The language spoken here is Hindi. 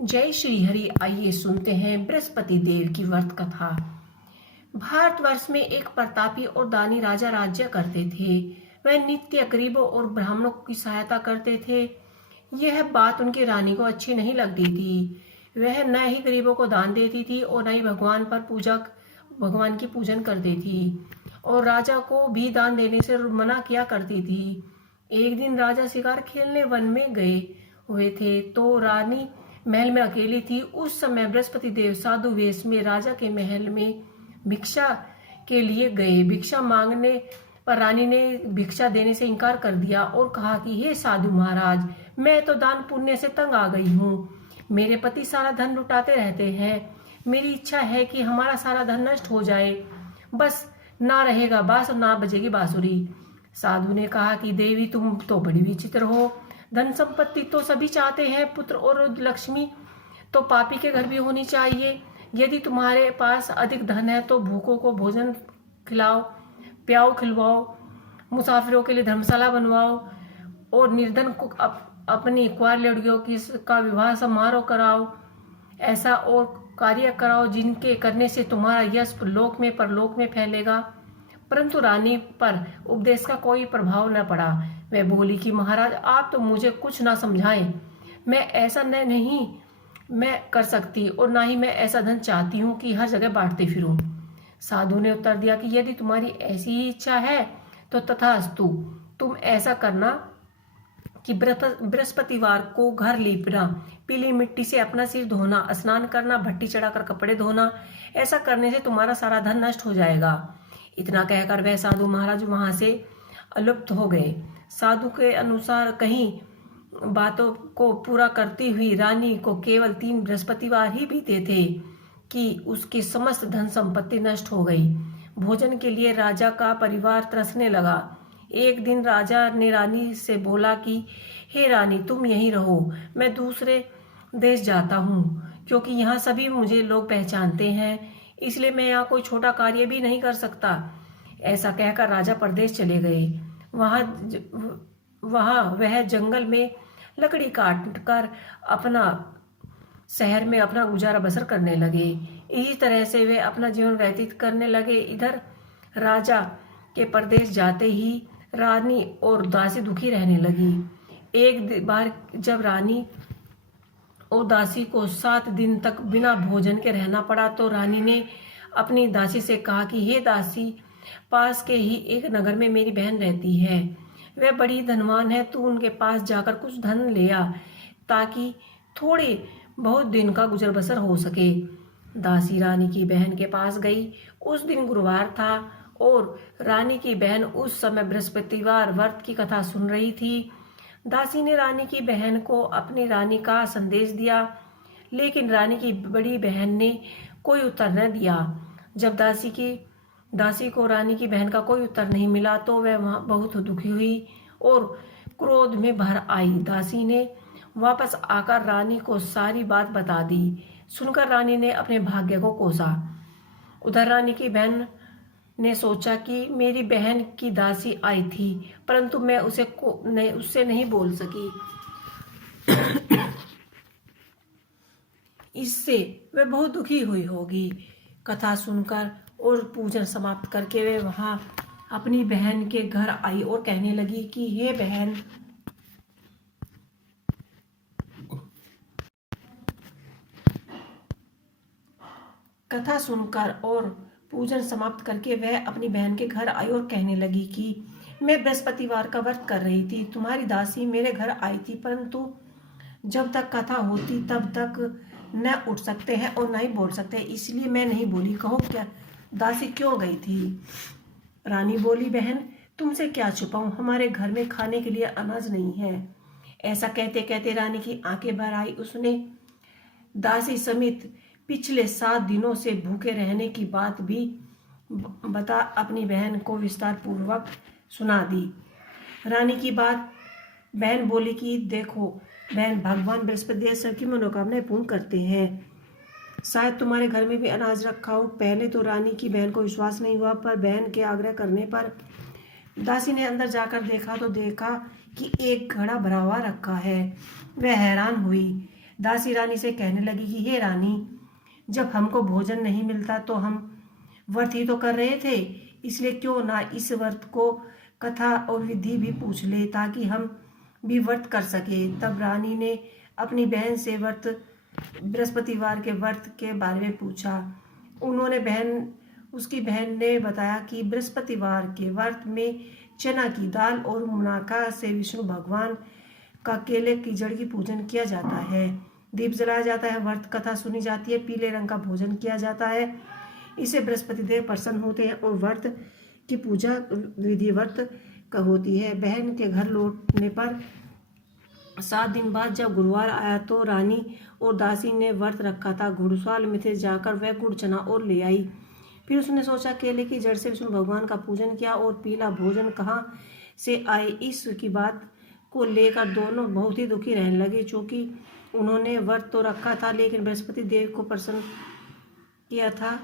जय श्री हरि। आइए सुनते हैं बृहस्पति देव की व्रत कथा। भारतवर्ष में एक प्रतापी और दानी राजा राज्य करते थे। वह नित्य गरीबों और ब्राह्मणों की सहायता करते थे। यह बात उनकी रानी को अच्छी नहीं लगती थी। वह न ही गरीबों को दान देती थी और न ही भगवान की पूजन करती थी और राजा को भी दान देने से मना किया करती थी। एक दिन राजा शिकार खेलने वन में गए हुए थे तो रानी महल में अकेली थी। उस समय बृहस्पति देव साधु वेश में राजा के महल में भिक्षा के लिए गए। भिक्षा मांगने पर रानी ने भिक्षा देने से इनकार कर दिया और कहा कि हे साधु महाराज, मैं तो दान पुण्य से तंग आ गई हूँ। मेरे पति सारा धन लुटाते रहते हैं। मेरी इच्छा है कि हमारा सारा धन नष्ट हो जाए, बस ना रहेगा बांस और ना बजेगी बांसुरी। साधु ने कहा कि देवी, तुम तो बड़ी विचित्र हो। धन संपत्ति तो सभी चाहते हैं, पुत्र और लक्ष्मी तो पापी के घर भी होनी चाहिए। यदि तुम्हारे पास अधिक धन है तो भूखों को भोजन खिलाओ, प्याओ, खिलवाओ, मुसाफिरों के लिए धर्मशाला बनवाओ और निर्धन को अपनी कुंवार लड़कियों का विवाह समारोह कराओ। ऐसा और कार्य कराओ जिनके करने से तुम्हारा यश लोक में परलोक में फैलेगा। परंतु रानी पर उपदेश का कोई प्रभाव न पड़ा। वह बोली कि महाराज, आप तो मुझे कुछ ना समझाएं। मैं ऐसा नहीं मैं कर सकती और ना ही मैं ऐसा धन चाहती हूँ कि हर जगह बांटते फिरूं। साधु ने उत्तर दिया कि यदि तुम्हारी ऐसी ही इच्छा है तो तथास्तु। तुम ऐसा करना कि बृहस्पतिवार को घर लीपना, पीली मिट्टी से अपना सिर धोना, स्नान करना, भट्टी चढ़ाकर कपड़े धोना। ऐसा करने से तुम्हारा सारा धन नष्ट हो जाएगा। इतना कहकर वह साधु महाराज वहां से अलुप्त हो गए। साधु के अनुसार कहीं बातों को पूरा करती हुई रानी को केवल 3 बृहस्पतिवार ही बीते थे कि उसकी समस्त धन संपत्ति नष्ट हो गई। भोजन के लिए राजा का परिवार तरसने लगा। एक दिन राजा ने रानी से बोला कि हे रानी, तुम यहीं रहो, मैं दूसरे देश जाता हूँ क्योंकि यहाँ सभी मुझे लोग पहचानते हैं, इसलिए मैं यहाँ कोई छोटा कार्य भी नहीं कर सकता। ऐसा कहकर राजा परदेश चले गए। वहाँ वह जंगल में लकड़ी काट कर अपना शहर में अपना गुजारा बसर करने लगे। इसी तरह से वे अपना जीवन व्यतीत करने लगे। इधर राजा के परदेश जाते ही रानी और दासी दुखी रहने लगी। एक बार जब रानी और दासी को 7 दिन तक बिना भोजन के रहना पड़ा तो रानी ने अपनी दासी से कहा कि हे दासी, पास के ही एक नगर में मेरी बहन रहती है। वह बड़ी धनवान है, तू उनके पास जाकर कुछ धन ले आ ताकि थोड़े बहुत दिन का गुजर बसर हो सके। दासी रानी की बहन के पास गई। उस दिन गुरुवार था और रानी की बहन उस समय बृहस्पतिवार व्रत की कथा सुन रही थी। दासी ने रानी की बहन को अपनी रानी का संदेश दिया, लेकिन रानी की बड़ी बहन ने कोई उत्तर न दिया। जब दासी को रानी की बहन का कोई उत्तर नहीं मिला तो वह वहां बहुत दुखी हुई और क्रोध में भर आई। दासी ने वापस आकर रानी को सारी बात बता दी। सुनकर रानी ने अपने भाग्य को कोसा। उधर रानी की बहन ने सोचा कि मेरी बहन की दासी आई थी, परंतु मैं उससे नहीं बोल सकी। इससे वह बहुत दुखी हुई होगी। कथा सुनकर और पूजन समाप्त करके वे वहां अपनी बहन के घर आई और कहने लगी कि हे बहन, कथा सुनकर और पूजन समाप्त करके वह अपनी बहन के घर आई और कहने लगी कि मैं बृहस्पतिवार का व्रत कर रही थी। तुम्हारी दासी मेरे घर आई थी, परंतु जब तक कथा होती तब तक न उठ सकते हैं और न ही बोल सकते हैं, इसलिए मैं नहीं बोली। कहो क्या दासी क्यों गई थी? रानी बोली, बहन, तुमसे क्या छुपाऊं, हमारे घर में खाने के लिए अनाज नहीं है। ऐसा कहते कहते रानी की आंखें भर आई। उसने दासी समेत पिछले 7 दिनों से भूखे रहने की बात भी बता अपनी बहन को विस्तार पूर्वक सुना दी। रानी की बात बहन बोली कि देखो बहन, भगवान बृहस्पति सबकी मनोकामनाएं पूर्ण करते हैं। शायद तुम्हारे घर में भी अनाज रखा हो। पहले तो रानी की बहन को विश्वास नहीं हुआ, पर बहन के आग्रह करने पर दासी ने अंदर जाकर देखा तो देखा कि एक घड़ा भरा हुआ रखा है। वह हैरान हुई। दासी रानी से कहने लगी कि हे रानी, जब हमको भोजन नहीं मिलता तो हम व्रत ही तो कर रहे थे, इसलिए क्यों ना इस व्रत को कथा और विधि भी पूछ ले ताकि हम भी व्रत कर सके। तब रानी ने अपनी बहन से बृहस्पतिवार के व्रत के बारे में पूछा। उसकी बहन ने बताया कि बृहस्पतिवार के व्रत में चना की दाल और मुनक्का से विष्णु भगवान का केले की जड़ की पूजन किया जाता है, दीप जलाया जाता है, व्रत कथा सुनी जाती है, पीले रंग का भोजन किया जाता है। इससे बृहस्पति देव प्रसन्न होते हैं और व्रत की पूजा विधिवत होती है। बहन के घर लौटने पर 7 दिन बाद जब गुरुवार आया तो रानी और दासी ने व्रत रखा था। घुड़साल में थे जाकर वह गुड़ चना और ले आई। फिर उसने सोचा केले की जड़ से विष्णु भगवान का पूजन किया और पीला भोजन कहाँ से आए, इस की बात को लेकर दोनों बहुत ही दुखी रहने लगे, क्योंकि उन्होंने व्रत तो रखा था लेकिन बृहस्पति देव को प्रसन्न किया था।